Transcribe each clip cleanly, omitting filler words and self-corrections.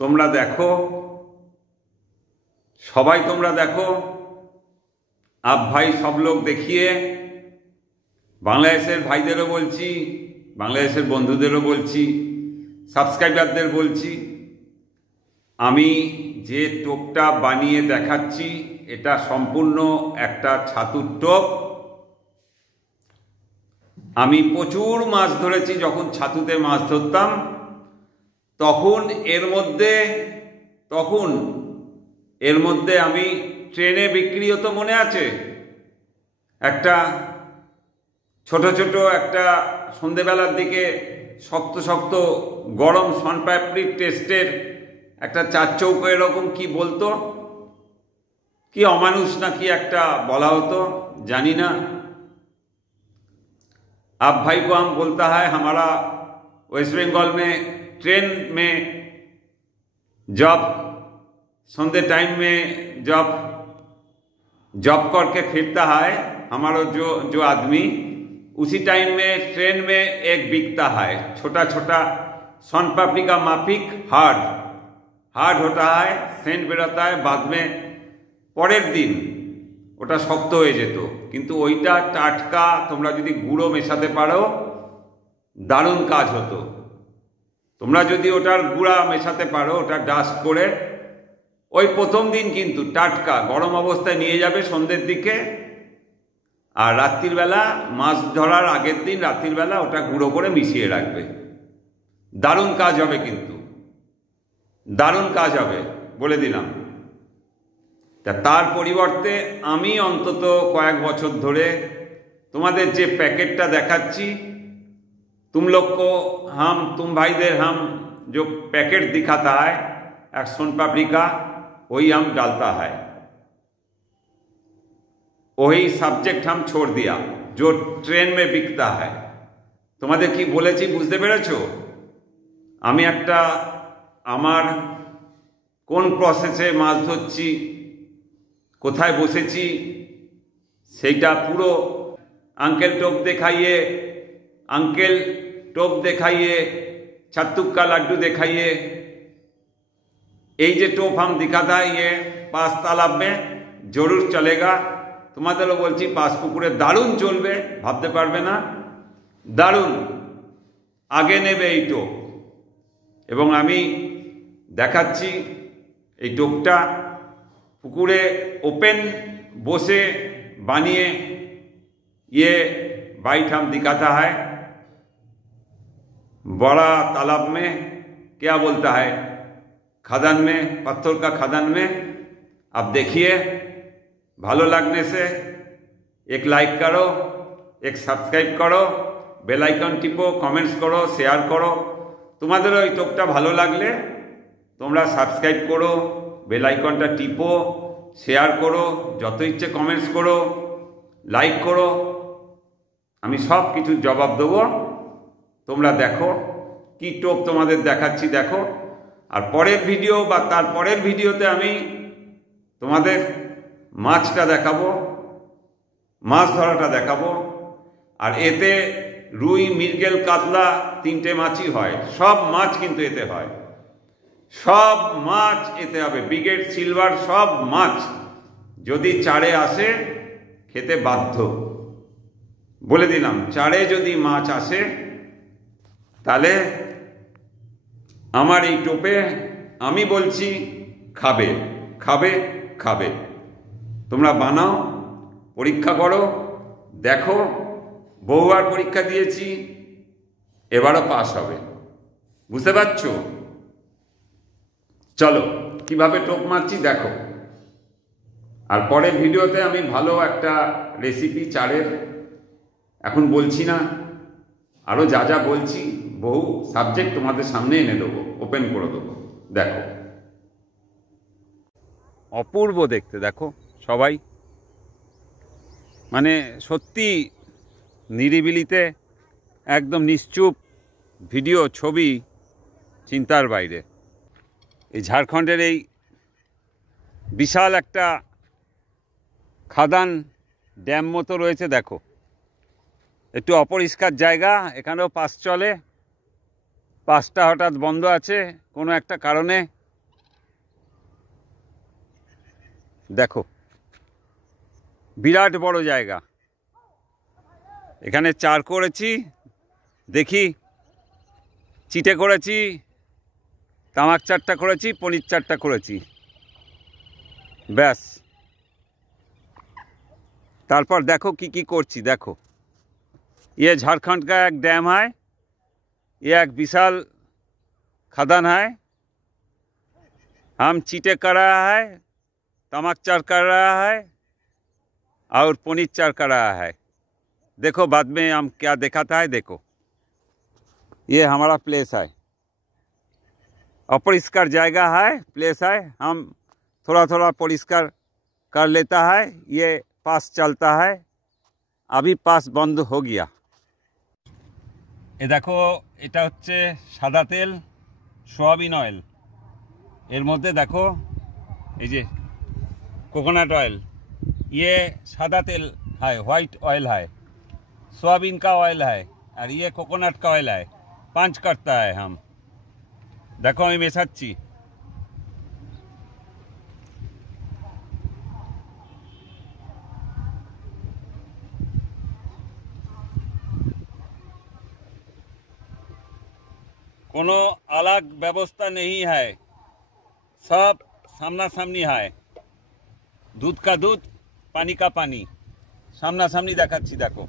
তোমরা দেখো, সবাই তোমরা দেখো। आप भाई सब लोग देखिए। বাংলাদেশের ভাইদেরও বলছি, বাংলাদেশের বন্ধুদেরও বলছি, সাবস্ক্রাইবারদের বলছি, আমি যে টোপটা বানিয়ে দেখাচ্ছি এটা সম্পূর্ণ একটা ছাতুর টোপ। আমি প্রচুর মাছ ধরেছি, যখন ছাতুতে মাছ ধরতাম তখন এর মধ্যে আমি ট্রেনে বিক্রি হতো, মনে আছে? একটা ছোট ছোট একটা সন্ধেবেলার দিকে শক্ত শক্ত গরম শনপাপড়ির টেস্টের একটা চার চৌকো এরকম কি বলতো, কি অমানুষ না কি একটা বলা হতো, জানি না। आप भाई को हम बोलता है, हमारा वेस्ट बंगाल में ट्रेन में जब संडे टाइम में जब जॉब करके फिरता है हमारा जो आदमी, उसी टाइम में ट्रेन में एक बिकता है छोटा छोटा सोनपापड़ी का माफिक हार्ड होता है, सेंट बेरोता है, बाद में পরের দিন ওটা শক্ত হয়ে যেত, কিন্তু ওইটা টাটকা তোমরা যদি গুঁড়ো মেশাতে পারো দারুণ কাজ হতো। তোমরা যদি ওটার গুঁড়া মেশাতে পারো, ওটা ডাস্ট করে ওই প্রথম দিন কিন্তু টাটকা গরম অবস্থায় নিয়ে যাবে সন্ধ্যের দিকে, আর রাত্রিবেলা মাছ ধরার আগের দিন রাত্রিবেলা ওটা গুঁড়ো করে মিশিয়ে রাখবে। দারুণ কাজ হবে, কিন্তু দারুণ কাজ হবে বলে দিলাম। তার পরিবর্তে আমি অন্তত কয়েক বছর ধরে তোমাদের যে প্যাকেটটা দেখাচ্ছি, तुम भाईদের हम जो पैकेट दिखाता है एक सोनपापड़ी का, वही हम डालता है, वही सब्जेक्ट हम छोड़ दिया जो ट्रेन में बिकता है। তোমাদের কি বলেছি বুঝতে পেরেছো? আমি একটা আমার কোন প্রসেসে মাছ ধরছি, কোথায় বসেছি, সেইটা পুরো अंकल टोप दिखाइए, छत्तुक का लड्डू दिखाइए। ये जो टोप हम दिखाता है ये पास तालाब में जरूर चलेगा। তোমাদেরও বলছি পাঁচ পুকুরে দারুণ চলবে, ভাবতে পারবে না, দারুণ আগে নেবে এই টোপ। এবং আমি দেখাচ্ছি এই টোপটা পুকুরে ওপেন বসে বানিয়ে, ये बाइट हम दिखाता है बड़ा तालाब में, क्या बोलता है, खदान में, पत्थर का खदान में। आप देखिए, भालो लगने से एक लाइक करो, एक सब्सक्राइब करो, बेल आइकन टिपो, कमेंट्स करो, शेयर करो। তোমাদের ওই টোপটা ভালো লাগলে তোমরা সাবস্ক্রাইব করো, বেল আইকনটা টিপো, শেয়ার করো, যত ইচ্ছে কমেন্টস করো, লাইক করো, আমি সব কিছুর জবাব দেবো। তোমরা দেখো কি টোপ তোমাদের দেখাচ্ছি, দেখো। আর পরের ভিডিও বা তার পরের ভিডিওতে আমি তোমাদের মাছটা দেখাবো, মাছ ধরাটা দেখাবো। আর এতে রুই, মৃগেল, কাতলা তিনটে মাছই হয়, সব মাছ কিন্তু এতে হয়, সব মাছ এতে হবে, ব্রিগেড, সিলভার, সব মাছ যদি চারে আসে খেতে বাধ্য, বলে দিলাম। চারে যদি মাছ আসে তাহলে আমার এই টোপে আমি বলছি খাবে খাবে খাবে। তোমরা বানাও, পরীক্ষা করো, দেখো। বহুবার পরীক্ষা দিয়েছি, এবারও পাস হবে, বুঝতে পারছো? চলো কিভাবে টোপ মারছি দেখো। আর পরের ভিডিওতে আমি ভালো একটা রেসিপি চারের এখন বলছি না, আরও যা যা বলছি বহু সাবজেক্ট তোমাদের সামনে এনে দেবো, ওপেন করে দেবো, দেখো। অপূর্ব দেখতে, দেখো সবাই, মানে সত্যি নিরিবিলিতে একদম নিশ্চুপ ভিডিও, ছবি চিন্তার বাইরে। এই ঝাড়খণ্ডের এই বিশাল একটা খাদান ড্যাম মতো রয়েছে, দেখো। একটু অপরিষ্কার জায়গা, এখানেও পাস চলে, পাসটা হঠাৎ বন্ধ আছে কোনো একটা কারণে, দেখো বিরাট বড় জায়গা। এখানে চার করেছি, দেখি চিটে করেছি, তামাক চারটা করেছি, পনির চারটা করেছি, ব্যাস। তারপর देखो की করছি। देखो ये झारखंड का एक डैम है, ये एक विशाल खदान है। हम चीटे कर रहा है, तमाक चार कर रहा है और पनीर चार कर रहा है। देखो बाद में हम क्या दिखाता है। देखो ये हमारा प्लेस है, अपरिष्कार जगह है, प्लेस है। हम थोड़ा थोड़ा परिष्कार कर लेता है। ये पास चलता है, अभी पास बंद हो गया। ये देखो এটা হচ্ছে সাদা তেল, সোয়াবিন অয়েল। এর মধ্যে দেখো এই যে कोकोनट ऑयल, ये सादा तेल है, वाइट ऑयल है, सोयाबीन का ऑयल है और ये कोकोनट का ऑयल है। पंच करता है हम। देखो আমি মেশাচ্ছি। कोनो अलग व्यवस्था नहीं है, सब सामना सामनी है। दूध का दूध, पानी का पानी, सामना सामनी देखाচ্ছি। देखो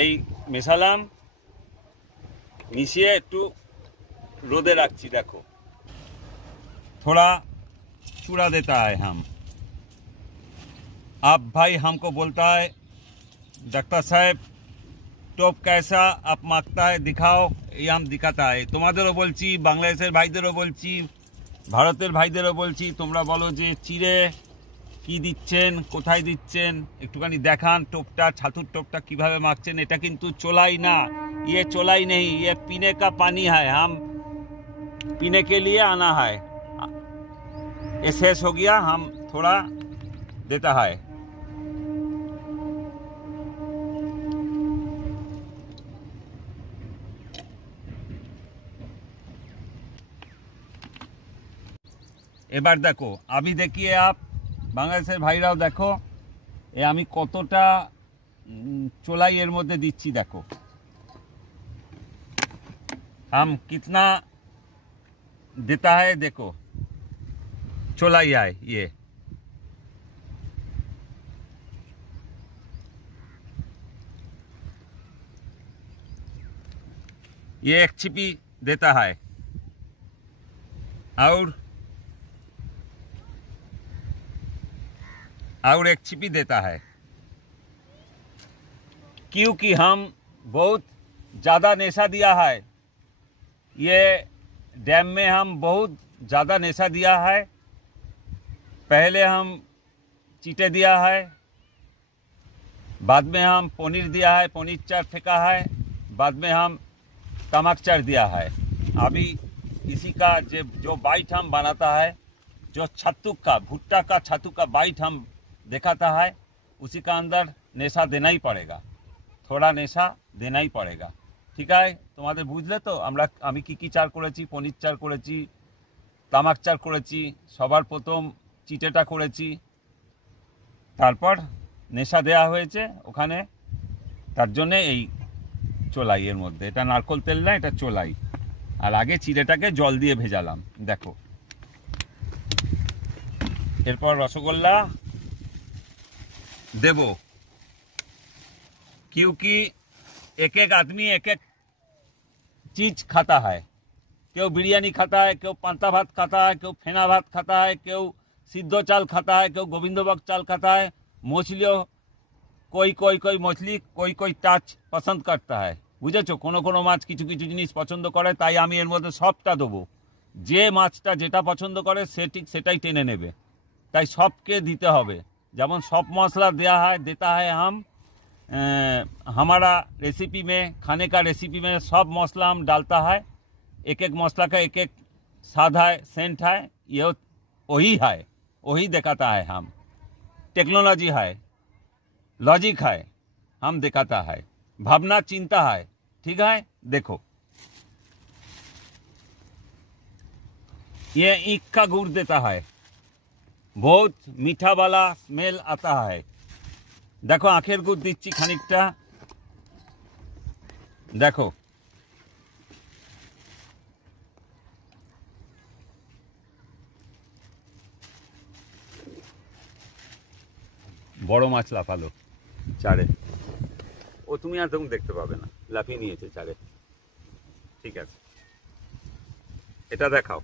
এই মেশালাম, मिशिए একটু रोदे रखছি। देखो थोड़ा चूड़ा देता है हम। अब भाई हमको बोलता है डॉक्टर साहब टॉप कैसा आप मांगता है दिखाओ, ये हम दिखाता है। তোমাদেরও বলছি, বাংলাদেশের ভাইদেরও বলছি, ভারতের ভাইদেরও বলছি, তোমরা বলো যে চিড়ে কি দিচ্ছেন, কোথায় দিচ্ছেন, একটুখানি দেখান টোপটা, ছাতুর টোপটা কিভাবে মাখছেন। এটা কিন্তু চোলাই না, ये चोलाई नहीं, ये पीने का पानी है। हम पीने के लिए आना है। ये शेष हो गया, हम थोड़ा देता है। এবার দেখো, अभी देखिए आप বাংলাদেশের ভাইরাও দেখো এ আমি কতটা চোলাই এর মধ্যে দিচ্ছি। দেখো हम कितना देता है। देखो चोलाई है ये एक छिपी देता है और एक छिपी देता है, क्योंकि हम बहुत ज़्यादा नेशा दिया है। ये डैम में हम बहुत ज़्यादा नेशा दिया है। पहले हम चीटे दिया है, बाद में हम पनीर दिया है, पनीर चार फेंका है, बाद में हम तमाक चार दिया है। अभी इसी का जो बाइट हम बनाता है, जो छत्तू का भुट्टा का छत्तू का बाइट हम दिखाता है, उसी का अंदर नेशा देना ही पड़ेगा, थोड़ा नेशा देना ही पड़ेगा। ठीक है, তোমাদের বুঝলে তো আমরা আমি কি চার করেছি। পনির চার করেছি, তামাক চার করেছি, সবার প্রথম চিটেটা করেছি, তারপর নেশা দেয়া হয়েছে ওখানে। তার জন্য এই চোলাই এর মধ্যে, এটা নারকেল তেল না, এটা চোলাই। আর আগে চিড়েটাকে জল দিয়ে ভেজালাম। দেখো এরপর রসগোল্লা দেবো, क्योंकि एक एक आदमी एक एक चीज़ खाता है। क्यों बिरयानी खाता है, क्यों पांता भात खाता है, क्यों फेना भात खाता है, क्यों सिद्धो चाल खाता है, क्यों गोविंदभोग चाल खाता है। मछलियों कोई कोई कोई मछली कोई कोई टाच पसंद करता है, বুঝেছো। কোনো কোনো মাছ কিছু কিছু জিনিস পছন্দ করে, তাই আমি এর মধ্যে সবটা দেবো। যে মাছটা যেটা পছন্দ করে সে ঠিক সেটাই টেনে নেবে, তাই সবকে দিতে হবে। যেমন সব মশলা দেয়া है, देता है हम। हमारा रेसिपी में, खाने का रेसिपी में सब मसला हम डालता है। एक एक मसला का एक एक स्वाद है, सेंट है, ये वही है, वही दिखाता है। हम टेक्नोलॉजी है, लॉजिक है, हम दिखाता है, भावना चिंता है। ठीक है, देखो ये ईख का गुड़ देता है, बहुत मीठा वाला स्मेल आता है। देखो आखेर गुड़ दिच्छी खानिकटा, देखो বড় মাছ লাফালো চারে, ও তুমি আর তখন দেখতে পাবে না, লাফিয়ে নিয়েছে চারে। ঠিক আছে, এটা দেখাও।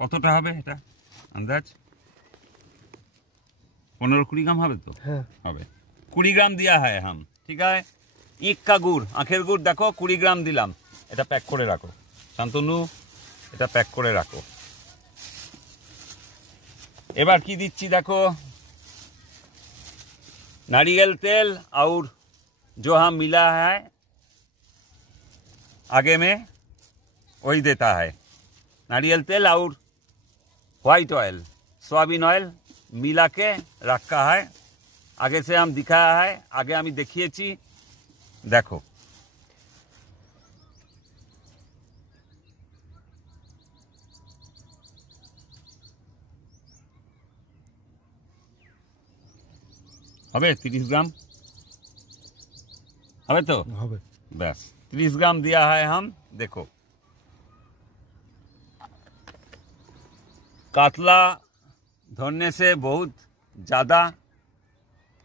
কতটা হবে এটা আন্দাজ? 15-20 ग्राम হবে তো? হ্যাঁ হবে। 20 ग्राम दिया है हम। ठीक है, ईख का गुड़, आखेर गुड़ देखो 20 ग्राम दिलाम। এটা প্যাক করে রাখো শান্তনু, এটা প্যাক করে রাখো। এবার কি দিচ্ছি দেখো, नारियल तेल और जो हम मिला है आगे में वही देता है। नारियल तेल और व्हाइट ऑयल, सोयाबीन ऑयल मिला के रखा है। आगे से हम दिखाया है, आगे हमें देखिए। देखो হবে 30 ग्राम হবে তো? হবে। बस 30 ग्राम दिया है हम। देखो कातला धरने से बहुत ज़्यादा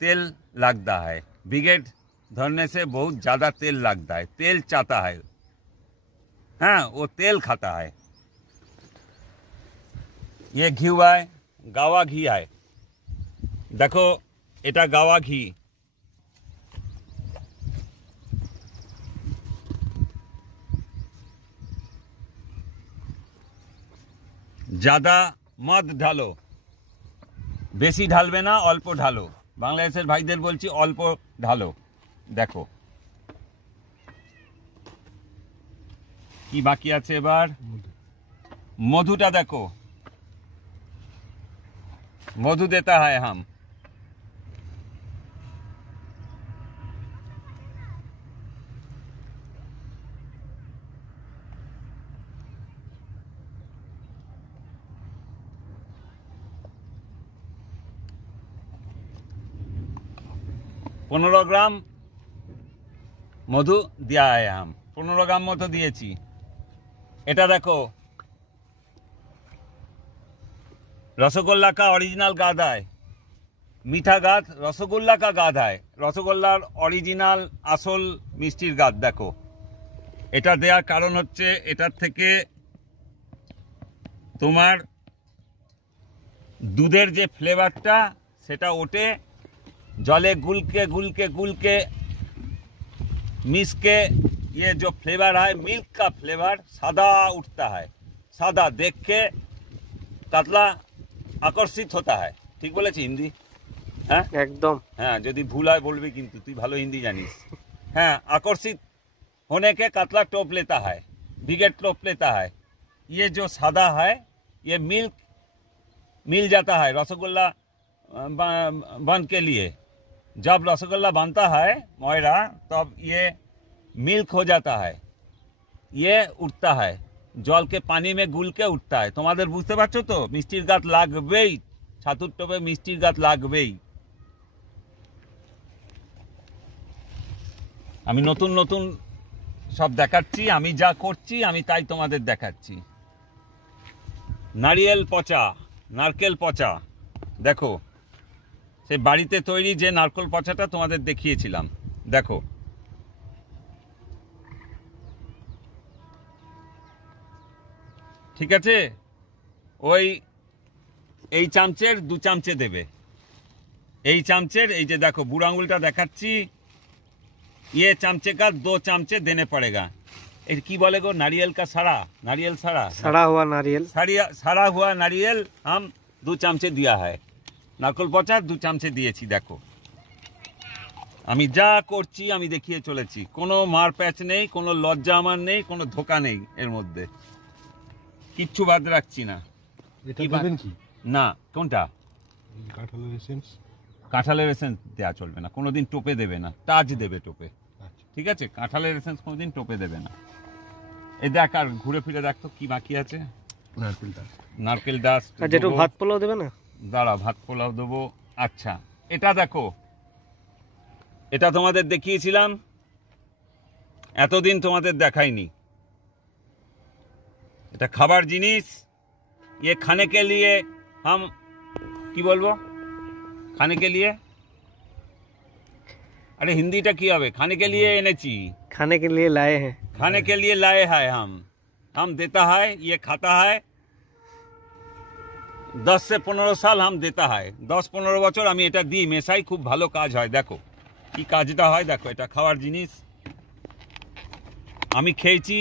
तेल लगता है, ब्रिगेड धरने से बहुत ज़्यादा तेल लगता है, तेल चाहता है। हाँ, वो तेल खाता है। ये घी है, गावा घी है। देखो এটা গাওয়া ঘি, ज़्यादा मत ढालो, বেশি ঢালবে না, অল্প ঢালো। বাংলাদেশের ভাইদের বলছি অল্প ঢালো। দেখো কি বাকি আছে এবার, মধুটা দেখো, মধু देता है हम। पंद्रह ग्राम मधु दिया है हम, 15 ग्राम मधु दिएছি। এটা দেখো रसगुल्ला का ओरिजिनल गाद है, मीठा गाद रसगुल्ला का गाद है, रसगुल्लार ओरिजिनल আসল মিষ্টির গাদ। দেখো এটা দেওয়ার কারণ হচ্ছে এটার থেকে তোমার দুধের যে ফ্লেভারটা সেটা ওঠে, जले गुल के मिस के ये जो फ्लेवर है मिल्क का फ्लेवर सादा उठता है। सादा देख के कातला आकर्षित होता है। ठीक बोले हिंदी? हाँ एकदम। हाँ यदि भूल है बोलबी, किन्तु तु भालो हिंदी जानिस। हाँ, आकर्षित होने के कातला टोप लेता है, ब्रिगेड टोप लेता है। ये जो सादा है ये मिल्क मिल जाता है रसगुल्ला बन के लिए। जब रसगुल्ला बनता है मोयरा तब ये मिल्क हो जाता है, ये उठता है, जल के पानी में गुल के उठता है। तुम्हारे बुझते पारछो तो? मिष्टिर गात लागबेई, छातुर टोपे मिष्टिर गात लागबेई। आमी नतून नतून सब देखाচ্ছি, आमी जा করছি आमी তাই তোমাদের দেখাচ্ছি। नारियल पचा, नारकेल पचा, देखो से बाड़ीते तैरी जे नारकेल पचाटा तुम्हाদের দেখিয়েছিলাম। देखो ठीक আছে, ওই এই চামচের 2 চামচে দেবে, এই চামচের এই যে দেখো বুড়ো আঙুলটা দেখাচ্ছি, ये चमचे का 2 चमचे देने पड़ेगा। की बोले गो नारियल का सड़ा, नारियल सड़ा, सड़ा हुआ नारियल, सड़ा हुआ नारियल हम 2 चमचे दिया है। नारकेल पचा 2 चमचे दिएছি। देखो আমি যা করছি আমি দেখিয়ে চলেছি, কোনো মার প্যাচ নেই, কোনো লজ্জা আমার নেই, কোনো ধোকা নেই এর মধ্যে, কিচ্ছু বাদ রাখছি না। এটা দিবেন কি না? কোনটা? কাঁঠালের এসেন্স। কাঁঠালের এসেন্স দেওয়া চলবে না, কোনোদিন টোপে দেবে না, টাচ দেবে টোপে। ঠিক আছে, কাঁঠালের এসেন্স কোনোদিন টোপে দেবে না। এই দেখ আর ঘুরে ফিরে দেখ তো কি বাকি আছে। নারকেল ডাস্ট। আচ্ছা একটু ভাত পোলাও দেবে না? দাঁড়া ভাত পোলাও দেবো। আচ্ছা এটা দেখো, এটা তোমাদের দেখিয়েছিলাম, এতদিন তোমাদের দেখাইনি। এটা খাবার জিনিস, ये खाने के लिए हम কি বলবো, खाने के लिए, अरे हिंदीটা কি হবে, खाने के लिए এনেছি, खाने के लिए लाए हैं, खाने के लिए लाए हैं हम देता है, ये खाता है 10 से 15 साल हम देता है, 10-15 বছর আমি এটা দিই মেশাই, খুব ভালো কাজ হয়। দেখো কি কাজটা হয়, দেখো এটা খাওয়ার জিনিস, আমি খেয়েছি,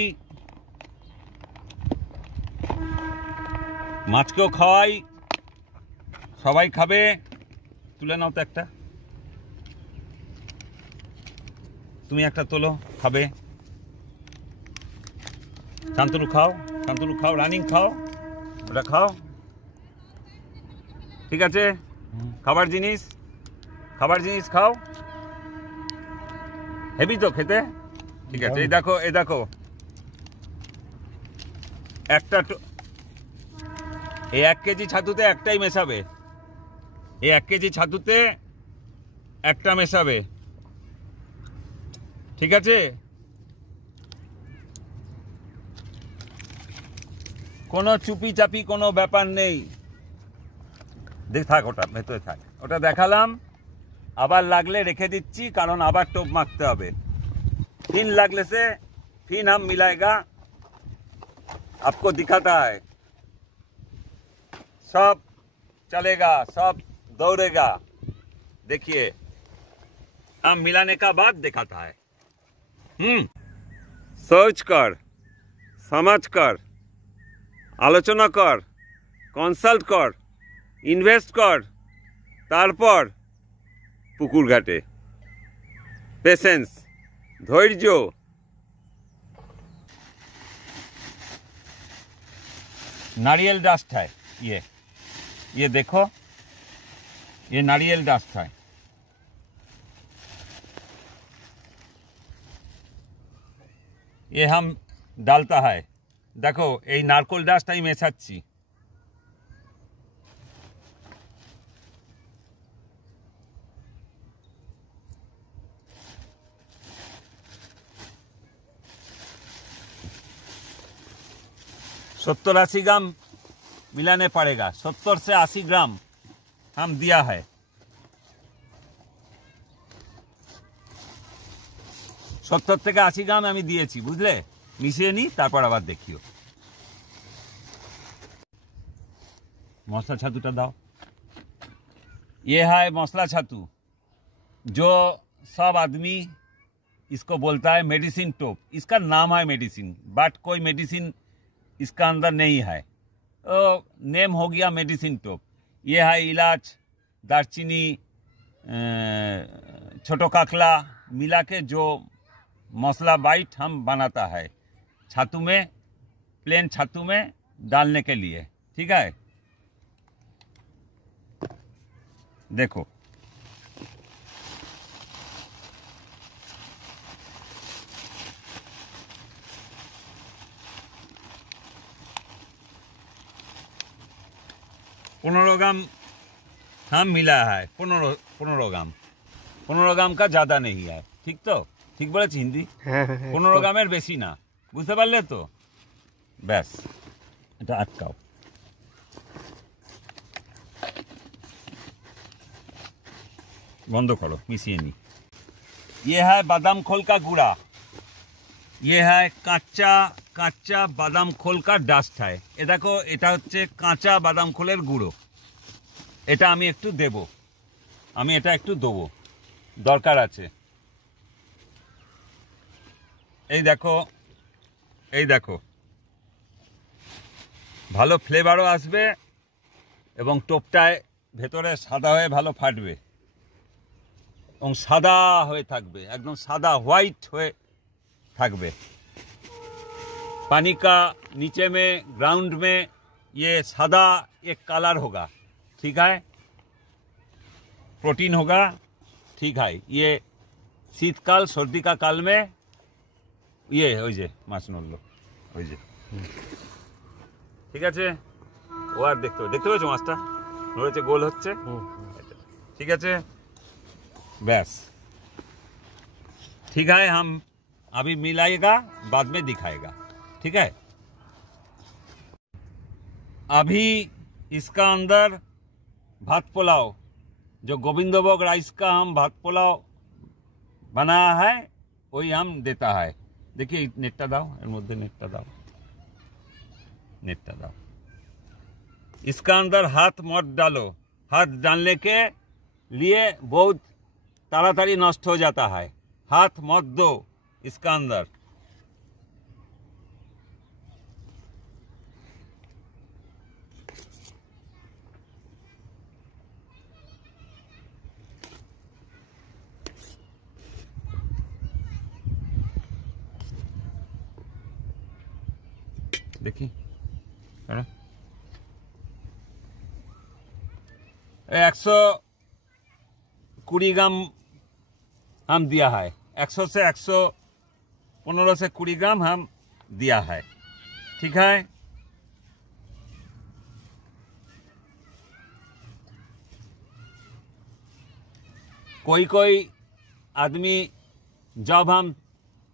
মাছকেও খাওয়াই, সবাই খাবে। তুলে নাও তো একটা, তুমি একটা তোলো, খাবে। শান্তনু খাও, শান্তনু খাও, রানিং খাও, ওটা খাও, ঠিক আছে। খাবার জিনিস, খাবার জিনিস খাও, হেভি তো খেতে, ঠিক আছে। এই দেখো, এই দেখো একটা, এই 1 কেজি ছাতুতে একটাই মেশাবে, এই 1 কেজি ছাতুতে একটা মেশাবে, ঠিক আছে। কোনো চুপি চাপি কোনো ব্যাপার নেই, দেখ থাক, ওটা ভেতরে থাক, ওটা দেখালাম। আবার লাগলে রেখে দিচ্ছি, কারণ আবার টোপ মারতে হবে। फिर लगने से फिर हम मिलाएगा, आपको दिखाता है, सब चलेगा, सब दौड़ेगा। देखिए हम मिलाने का बाद दिखाता है। सोच कर, समझ कर, आलोचना कर, कन्साल्ट कर, इनभेस्ट कर, तारपर पुकुर घाटे पेशेंस, धैर्य। नारियल डस्ट है ये देखो, ये नारियल डस्ट है। ये हम डालता है, देखो ये नारकोल डस्ट ही मेशाচ্ছি। सत्तर 80 ग्राम मिलाने पड़ेगा, 70 से 80 ग्राम हम दिया है। सत्तर থেকে 80 গ্রাম আমি দিয়েছি, বুঝলে। মিশিয়ে নি, তারপর আবার দেখিও। मसला छातूटा दाओ। ये है मसला छातू, जो सब आदमी इसको बोलता है मेडिसिन टोप। इसका नाम है मेडिसिन, बट कोई मेडिसिन इसका अंदर नहीं है, तो नेम हो गया मेडिसिन टोप। ये है इलाच, दालचीनी, छोटो काकला मिला के जो मसला बाइट हम बनाता है छातू में, प्लेन छातू में डालने के लिए, ठीक है। देखो पंद्रह ग्राम हम मिला है, 15 ग्राम, 15 ग्राम का ज़्यादा नहीं है, ठीक तो, ठीक बोले हिंदी। 15 গ্রামের বেশি না, বুঝতে পারলে তো। ব্যাস এটা আটকাও। बंद करो, मिशिए नहीं। ये है बादाम खोल का गुड़ा, ये है কাঁচা বাদাম খোল का ডাস্ট है। এ দেখো এটা হচ্ছে কাঁচা বাদাম খোলের গুঁড়ো, এটা আমি একটু দেব, আমি এটা একটু দেবো, দরকার আছে। এই দেখো, এই দেখো, ভালো ফ্লেভারও আসবে এবং টোপটায় ভেতরে সাদা হয়ে ভালো ফাটবে এবং সাদা হয়ে থাকবে, একদম সাদা হোয়াইট হয়ে থাকবে। पानी का नीचे में ग्राउंड में ये सादा एक कलर होगा, ठीक है, प्रोटीन होगा, ठीक है। ये शीतकाल सर्दी का काल में ये हो जे माछ नल्लो ওই যে ঠিক আছে, ও আর দেখতে পেয়েছো মাছটা নড়েছে, গোল হচ্ছে। ঠিক আছে, बस ठीक है, हम अभी मिलाएगा, बाद में दिखाएगा, ठीक है। अभी इसका अंदर भात पुलाव, जो गोविंदभोग राइस का हम भात पुलाव बनाया है वही हम देता है। देखिए नेटटा दाओ, एर मध्य नेटटा दाओ, नेटटा दाओ। इसका अंदर हाथ मत डालो, हाथ डालने के लिए बहुत ताड़ाताड़ी नष्ट हो जाता है, हाथ मत दो इसका अंदर। देखिए 120 ग्राम हम दिया है, 100 से 115 से 20 ग्राम हम दिया है, ठीक है। कोई आदमी जब हम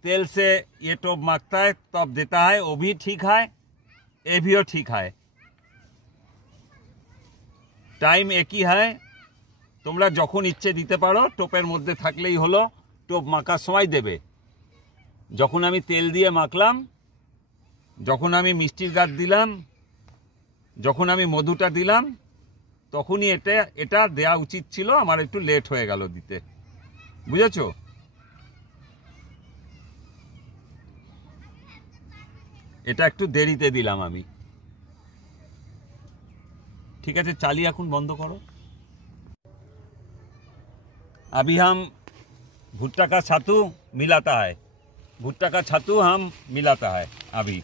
तेल से ये टोप मांगता है तब देता है, वो भी ठीक है, ये भी ठीक है। टाइम एक ही है, তোমরা যখন ইচ্ছে দিতে পারো, টোপের মধ্যে থাকলেই হলো, টোপ মাখার সময় দেবে। যখন আমি তেল দিয়ে মাখলাম, যখন আমি মিষ্টির গাছ দিলাম, যখন আমি মধুটা দিলাম, তখনই এটা দেয়া উচিত ছিল, আমার একটু লেট হয়ে গেল দিতে, বুঝেছো? এটা একটু দেরিতে দিলাম আমি, ঠিক আছে। চালিয়ে এখন বন্ধ করো। अभी हम भुट्टा का छातू मिलाता है, भुट्टा का छातू हम मिलाता है। अभी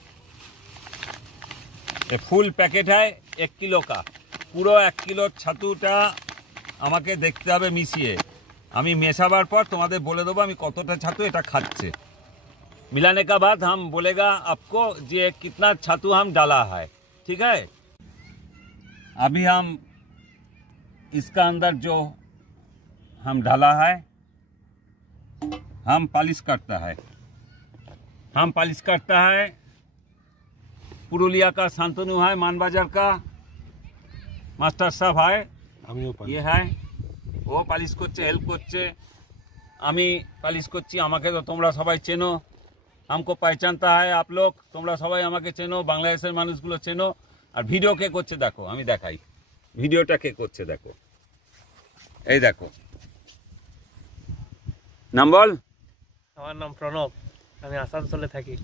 ये फुल पैकेट है 1 किलो का, পুরো 1 কিলো ছাতুটা আমাকে দেখতে হবে মিশিয়ে। আমি মেশাবার পর তোমাদের বলে দেবো আমি কতটা ছাতু এটা খাচ্ছে। मिलाने का बाद हम बोलेगा आपको ये कितना छातू हम डाला है, ठीक है। अभी हम इसका अंदर जो हम डाला है, हम पॉलिश करता है, हम पॉलिश करता है। पुरुलिया का शांतनु है, मानबाजार का मास्टर साहब है, ये है, वो पॉलिश করছে, হেল্প করছে, আমি পলিশ করছি। আমাকে তো তোমরা সবাই চেনো, हमको पहचानता है आप लोग, তোমরা সবাই আমাকে চেনো, বাংলাদেশের মানুষগুলো চেনো। আর ভিডিও কে করছে দেখো, আমি দেখাই ভিডিওটা কে করছে দেখো, এই দেখো। নাম বল। আমার নাম প্রণব, আমি আসানসোলে থাকি।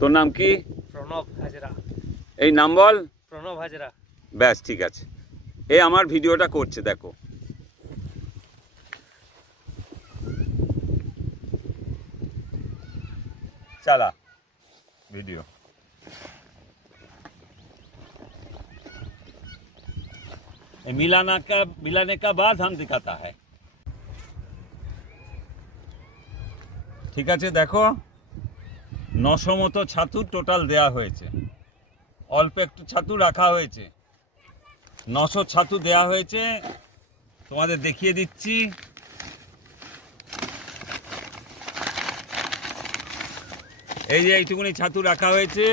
তোর নাম কি? প্রণব হাজরা। এই নাম বল। প্রণব হাজরা। ব্যাস ঠিক আছে, এই আমার ভিডিওটা করছে দেখো। चला वीडियो। मिलाने का बाद हम दिखाता है, ঠিক আছে। দেখো 900 মতো ছাতু টোটাল দেয়া হয়েছে, অল্প একটু ছাতু রাখা হয়েছে, 900 ছাতু দেয়া হয়েছে। তোমাদের দেখিয়ে দিচ্ছি, এই যে এইটুকুনি ছাতু রাখা হয়েছে,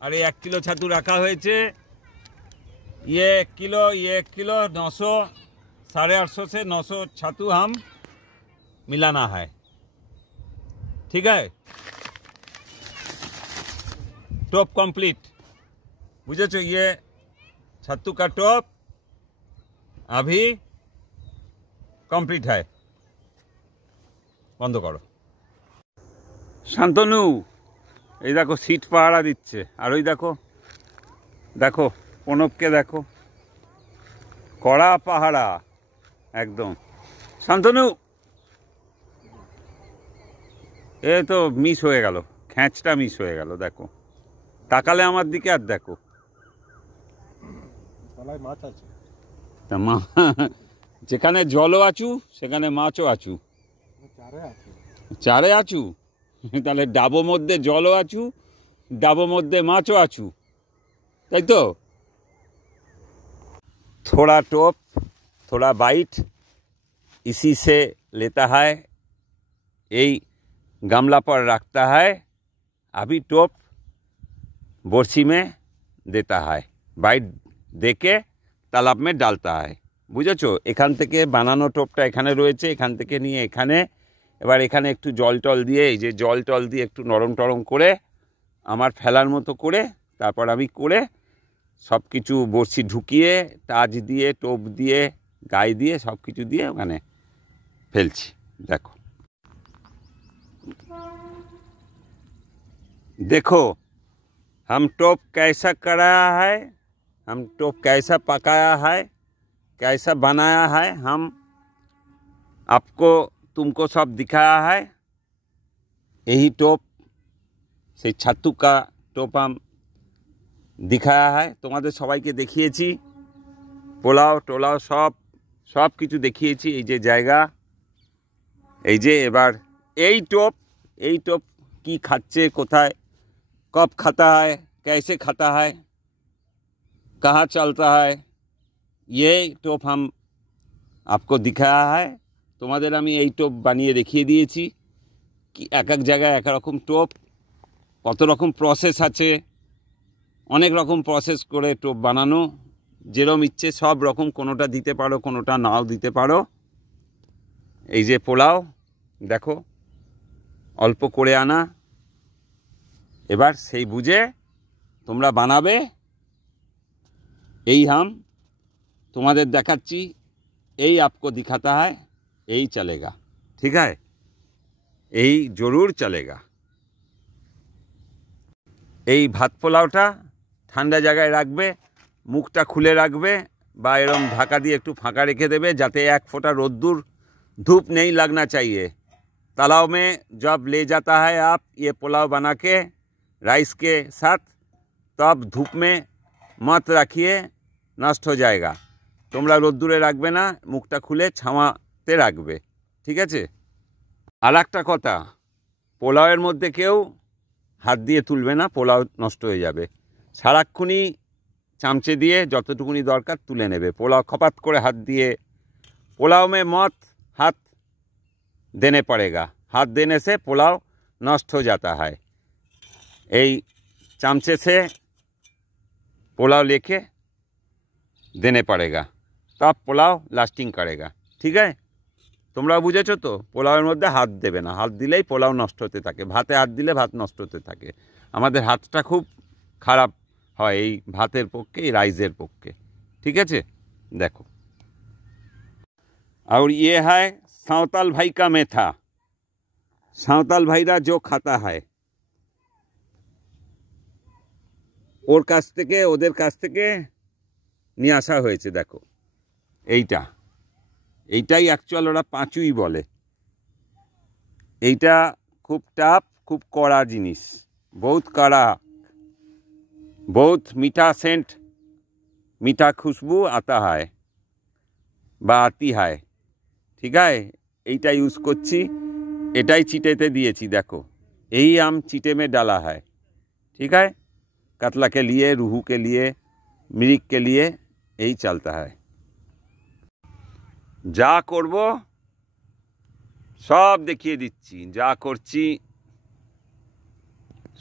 আর এই 1 কিলো ছাতু রাখা হয়েছে। ये 1 किलो, ये 1 किलो, 900, 850 से 900 ছাতু हम मिलाना है, ठीक है। टॉप कंप्लीट, बुझेছো? ये ছাতু का टॉप अभी कंप्लीट है। বন্ধ করো। শান্তনু এই দেখো সিট পাহারা দিচ্ছে, আর ওই দেখো দেখো প্রণবকে দেখো, কড়া পাহারা একদম। শান্তনু এ তো মিস হয়ে গেল, খ্যাঁচটা মিস হয়ে গেল, দেখো তাকালে আমার দিকে আর দেখো মাছ আছে, যেখানে জলও আছু সেখানে মাছও আছু, চারে আছু। তাহলে ডাবো মধ্যে জলও আছু, डाबों मध्य माचो आचू, ताई तो थोड़ा टोप थोड़ा बाइट इसी से लेता है, यही गमला पर रखता है, अभी टोप बोरसी में देता है, बाइट देके तालाब में डालता है। बुझेছো? এখান থেকে বানানো টোপটা এখানে রয়েছে, এখান থেকে নিয়ে এখানে, এবার এখানে একটু জল টল দিয়ে, এই যে জল টল দিয়ে একটু নরম টরম করে আমার ফেলার মতো করে, তারপর আমি করে সব কিছু বড়শি ঢুকিয়ে টাচ দিয়ে টোপ দিয়ে গায়ে দিয়ে সব কিছু দিয়ে ওখানে ফেলছি। দেখো देखो हम टोप कैसा कराया है, हम टोप कैसा पकाया है, कैसा बनाया है, हम आपको तुमको सब दिखाया है। यही टोप से छत्तू का टोप हम दिखाया है, तुम्हारे सबाइके देखिएছি, পোলাও টোলাও সব কিছু দেখিয়েছি। এই যে জায়গা, এই যে এবার এই টোপ কি খাচ্ছে, কোথায় कब खाता है, कैसे खाता है, कहाँ चलता है, ये टोप हम आपको दिखाया है। তোমাদের আমি এই টোপ বানিয়ে দেখিয়ে দিয়েছি কি এক এক জায়গায় এক রকম টোপ, কত রকম প্রসেস আছে, অনেক রকম প্রসেস করে টোপ বানানো, যেরকম ইচ্ছে সব রকম, কোনোটা দিতে পারো কোনোটা নাও দিতে পারো। এই যে পোলাও দেখো অল্প করে আনা, এবার সেই বুঝে তোমরা বানাবে। এই हम তোমাদের দেখাচ্ছি, এই आपको दिखाता है, यही चलेगा, ठीक है, यही जरूर चलेगा। এই ভাত পোলাওটা ঠান্ডা জায়গায় রাখবে, মুখটা খুলে রাখবে বা এরকম ঢাকা দিয়ে একটু ফাঁকা রেখে দেবে, যাতে এক ফোঁটা রোদ্দুর धूप नहीं लगना चाहिए। तालाब में जब ले जाता है आप ये पुलाव बना के राइस के साथ, तब धूप में मत रखिए, नष्ट हो जाएगा। তোমরা রোদ্দুরে রাখবে না, মুখটা খুলে ছাওয়াতে রাখবে, ঠিক আছে। আর একটা কথা, পোলাওয়ের মধ্যে কেউ হাত দিয়ে তুলবে না, পোলাও নষ্ট হয়ে যাবে। সারাক্ষণই চামচে দিয়ে যতটুকুনি দরকার তুলে নেবে। পোলাও খপাত করে হাত দিয়ে, পোলাও में मत हाथ देने पड़ेगा, हाथ देने से पुलाव नष्ट हो जाता है। এই চামচে से पुलाव लेके देने पड़ेगा, तब पुलाव लास्टिंग करेगा, ठीक है। তোমরা বুঝেছো তো? পোলাওয়ের মধ্যে হাত দেবে না, হাত দিলেই পোলাও নষ্ট হতে থাকে, ভাতে হাত দিলে ভাত নষ্ট হতে থাকে। আমাদের হাতটা খুব খারাপ হয় এই ভাতের পক্ষে, এই রাইসের পক্ষে, ঠিক আছে। দেখো और ये है साँवताल भाई का मेथा, साँवताल भाईरा जो खाता है ওর কাছ থেকে, ওদের কাছ থেকে নিয়ে আসা হয়েছে। দেখো এইটাই অ্যাকচুয়াল ওরা পাঁচুই বলে। এইটা খুব টাফ, খুব কড়া জিনিস, बहुत कड़ा, बहुत मीठा सेंट, मीठा खुशबू आता है বা आती है, ठीक है। এইটা यूज़ করছি, এটাই চিটেতে দিয়েছি। দেখো यही हम चीटे में डाला है, ठीक है। कतला के लिए, रूहू के लिए, मृग के लिए यही चलता है। যা করব সব দেখিয়ে দিচ্ছি, যা করছি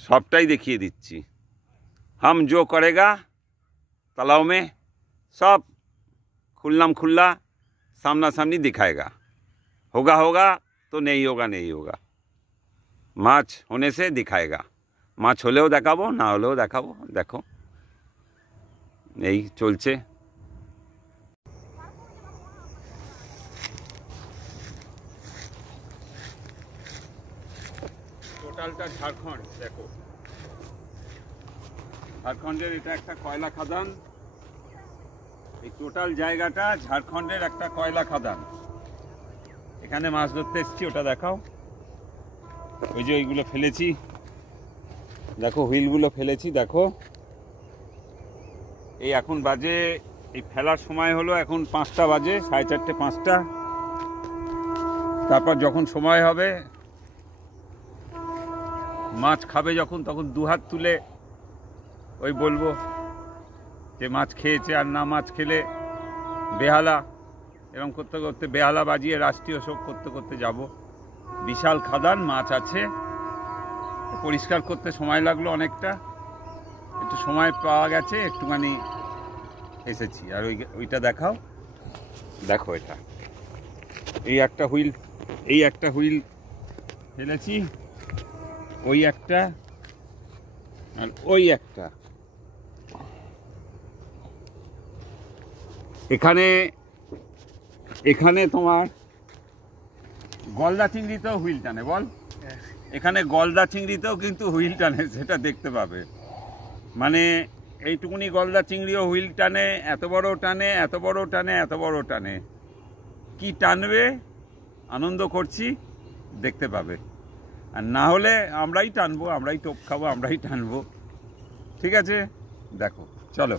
सबटाई देखिए दीची। हम जो करेगा तालाब में सब खुल्लम खुल्ला सामना सामनी दिखाएगा, होगा होगा तो नहीं होगा नहीं होगा, माछ होने से दिखाएगा, माछ होलेও দেখাবো না হলেও দেখাবো। দেখো এই চলছে। টোটালটা ঝাড়খণ্ড, দেখো ঝাড়খণ্ডের এটা একটা কয়লা খাদান, এই টোটাল জায়গাটা ঝাড়খণ্ডের একটা কয়লা খাদান। এখানে মাছ ধরতে এসেছি, ওটা দেখাও। ওই যে ওইগুলো ফেলেছি, দেখো হুইলগুলো ফেলেছি, দেখো এই এখন বাজে, এই ফেলার সময় হলো এখন 5টা বাজে, 4:30 5টা। তারপর যখন সময় হবে মাছ খাবে যখন তখন দুহাত তুলে ওই বলবো যে মাছ খেয়েছে, আর না মাছ খেলে বেহালা। এরকম করতে করতে বেহালা বাজিয়ে রাষ্ট্রীয় শোক করতে করতে যাব। বিশাল খাদান, মাছ আছে, পরিষ্কার করতে সময় লাগলো অনেকটা, একটু সময় পাওয়া গেছে, একটুখানি এসেছি। আর ওইটা দেখাও, দেখো এটা এই একটা হুইল ফেলেছি, ওই একটা আর ওই একটা। এখানে তোমার গলদা চিংড়িতেও হুইল টানে, বল। এখানে গলদা চিংড়িতেও কিন্তু হুইল টানে, সেটা দেখতে পাবে। মানে এইটুকুনি গলদা চিংড়িও হুইল টানে, এত বড় টানে, এত বড় টানে, এত বড় টানে। কি টানবে, আনন্দ করছি, দেখতে পাবে। আর না হলে আমরাই টানবো, আমরাই টোপ খাবো, আমরাই টানবো। ঠিক আছে, দেখো, চলো।